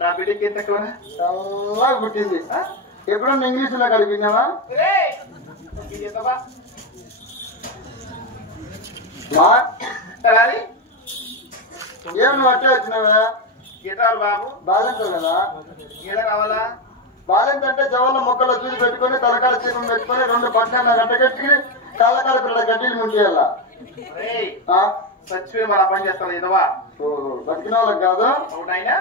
నా బిడ్డకి ఎంత చాలా పుట్టింది. ఎప్పుడన్నా ఇంగ్లీషులో కడిపినావా? ఏం నువ్వు అట్టే వచ్చినావా? గీతాలు బాబు బాలంతో కదా. గీత కావాలా? బాలంత అంటే జవాళ్ళ మొక్కలో చూసి పెట్టుకొని తలకాడ చీరం పెట్టుకొని 2 పక్కన గంటకెట్టి తలకాడ పిల్ల గడ్డీలు ముంచేయాల. సచ్చిపోయి మన పని చేస్తాను ఇదవా. బతికిన వాళ్ళకి కాదు. అవునాయన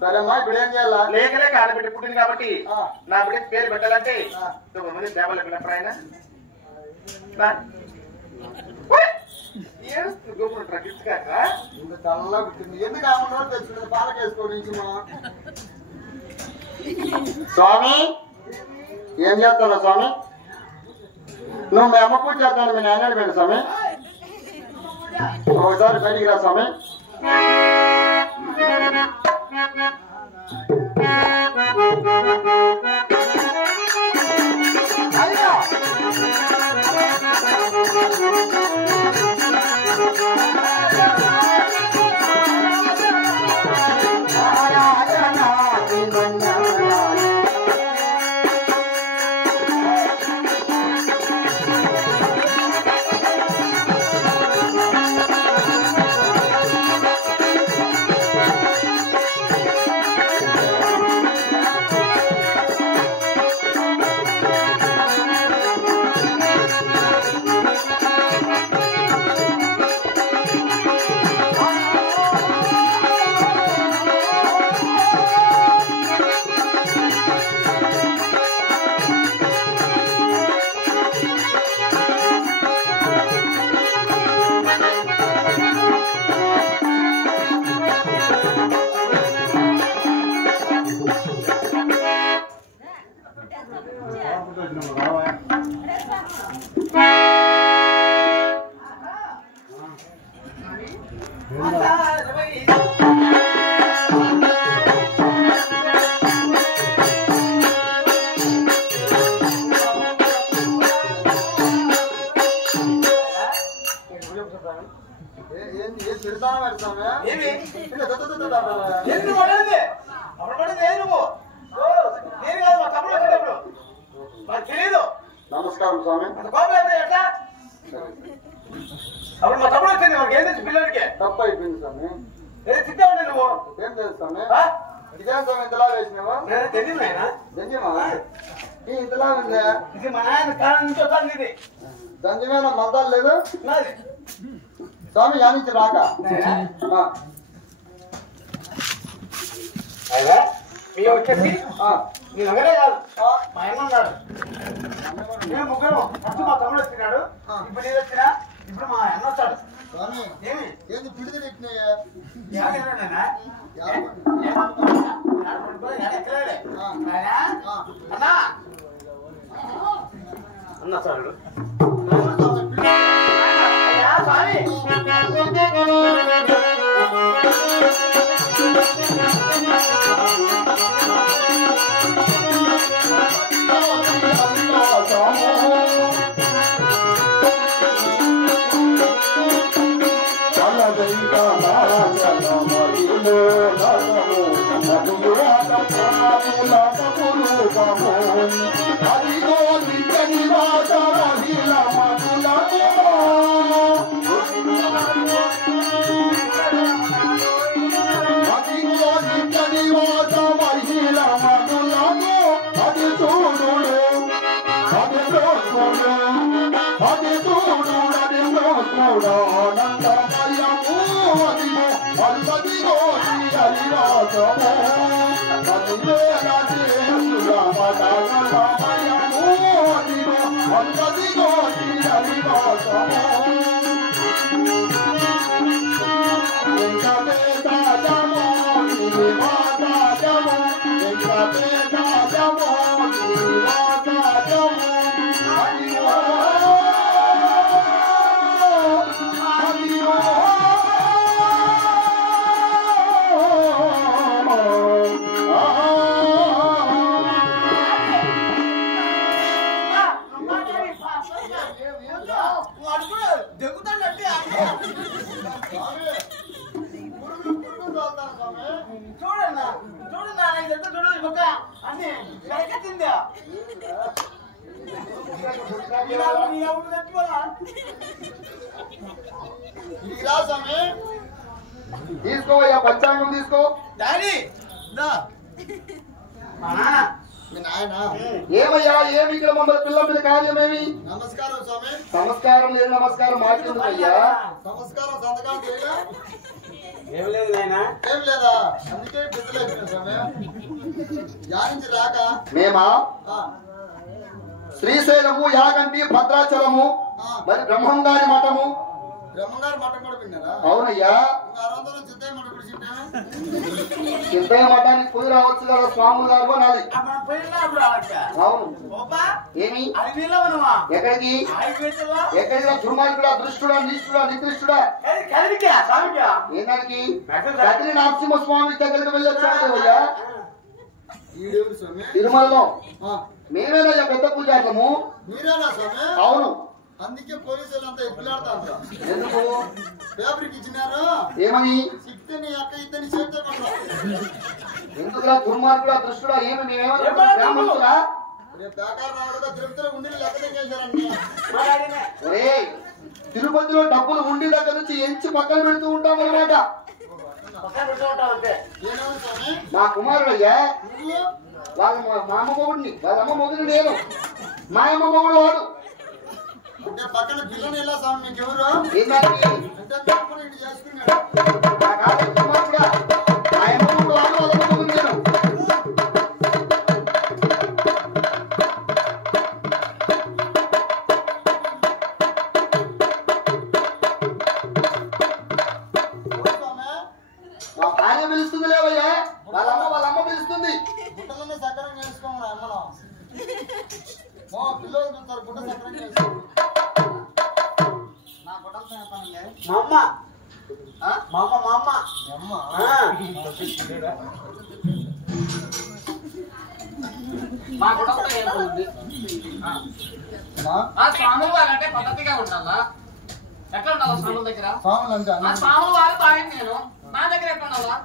సరేమ్మా, ఇప్పుడు ఏం చేయాలా? లేక లేక ఆడబిడ్డ పుట్టింది కాబట్టి నా బిడ్డకి పేరు పెట్టాలంటే 9 మంది దేవాలయ పిల్లలు ఆయన చల్లగా పుట్టింది. ఎందుకు ఆమె తెలుసు పాలకేసుకోండి. స్వామి ఏం చేస్తావు స్వామి? నువ్వు మీ అమ్మ పూజ చేస్తాను, మీ నాన్న వెళ్ళి స్వామి. ఒకసారి బయటికి రా స్వామి. నమస్కారం స్వామి. అప్పుడు మా తమ్ముడు వచ్చింది మనకి ఏం తెచ్చి పిల్లలకి తప్పు అయిపోయింది స్వామి. చిత్తా ఉండే నువ్వు ఏం తెలుసు స్వామి? ఇదేం స్వామి ఇంతలా వేసినావా? దంజమా ఇంతలా ఉందా? ఇది మా నాయన కాలం నుంచి వస్తాను. ఇది దంజమేనా మద్దాలు లేదు స్వామి. యానించి రాక మీ వచ్చేసి నీ నగరే కాదు మా అన్న ఉన్నాడు. మేము ముగ్గురు ఫస్ట్ మా తమ్ముడు వచ్చినాడు. ఇప్పుడు నేను వచ్చినా ఇప్పుడు మా అన్న వస్తాడు. ఏమి ఏంది పిడిది పెట్టినాయా? అన్న సార్ స్వామి చూడన్నా చూడన్నా ఇదంతా చూడదు ఒక అన్ని కరెక్టిందా స్వామి తీసుకోవయ్యా పంచాంగం తీసుకో. డాడీ మీ నాయన ఏమయ్యా ఏమి ఇక్కడ మమ్మల్ని పిల్లల మీద కార్యమేమి? నమస్కారం స్వామి. నమస్కారం లేదు నమస్కారం మాట్లాడుతుంది అయ్యా. నమస్కారం సంతకాలు చేయగా ఏం లేదు నాయన ఏం లేదా అందుకే పెద్దలు స్వామి ధ్యానించి రాక మేమా శ్రీశైలము యాగంటి భద్రాచలము మరి బ్రహ్మంగారి మఠము బ్రహ్మంగారు మఠం కూడా విన్నారా? అవునయ్యా. అరవందరం సిద్ధయ్య మఠం కూడా చెప్పాను. సిద్ధయ్య మఠానికి పోయి రావచ్చు కదా స్వాములు గారు నాది. అవును ఏమి ఎక్కడికి ఎక్కడికి దుర్మార్గుడా దుష్టుడా నిష్ఠుడా నికృష్టుడా ఏందానికి కదిరి నరసింహస్వామి దగ్గరికి వెళ్ళి వచ్చాడయ్యా తిరుమలలో. మేమేనయ్యా పెద్ద పూజార్లము. మీరేనా స్వామి? అవును. అందుకే పోలీసులు అంతా ఎప్పులాడతారు. ఎందుకు పేపర్కి ఇచ్చినారు ఏమని ఇతని అక్క ఇతని చేత ఎందుకురా దుర్మార్గుడా దృష్టుడా ఏమి మేమేమన్నా పేకారు రావడం తిరుపతిలో ఉండి లెక్క చేశారండి. తిరుపతిలో డబ్బులు ఉండి దగ్గర నుంచి ఎంచి పక్కన పెడుతూ ఉంటాం అనమాట. మా కుమారుడయ్యా వాళ్ళ మా అమ్మ మొగుడిని వాళ్ళ అమ్మ మొగుడు నేను మా అమ్మ మొగుడు వాడు. అంటే పక్కన పిల్లని ఎలా స్వామి మీకు ఎవరు ఏంటంటే అంటే ఇటు చేసుకున్నాడు. కుమారుడా మా అమ్మ మొగుడు వాడు వాళ్ళ అమ్మ మొగుడు నేను. మా భార్య పిలుస్తుంది లేవయ్యా వాళ్ళ అమ్మ పిలుస్తుంది. గుట్టలన్నీ సక్కరంగా చేసుకోమని అమ్మలో మా పిల్లలు చూస్తారు గుట్ట సక్కరంగా చేసుకోండి. నా గుట్టలతో మా అమ్మ మా అమ్మ మా అమ్మ అమ్మ మా కుటుంబం ఏముంది స్వాములు వారు అంటే పద్ధతిగా ఉండాలా? ఎట్లా ఉండాలా స్వాముల దగ్గర? స్వాములు అంటే ఆ స్వాములు వారు భార్య నేను నా దగ్గర ఎట్లా ఉండాలా?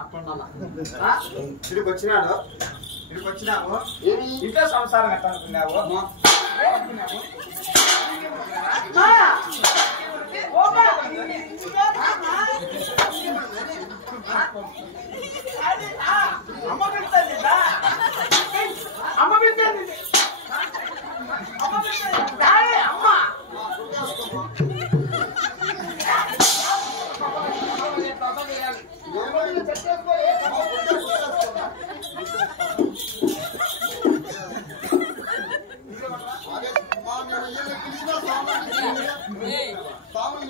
అట్లా ఉండాలా? ఇక్కడికి వచ్చినాడు ఇక్కడికి వచ్చినావు ఏమి ఇంట్లో సంసారం ఎట్లా అనుకున్నావు? అమ్మ పిలుస్తుంది అమ్మ పిలుస్తుంది అమ్మ స్వాములు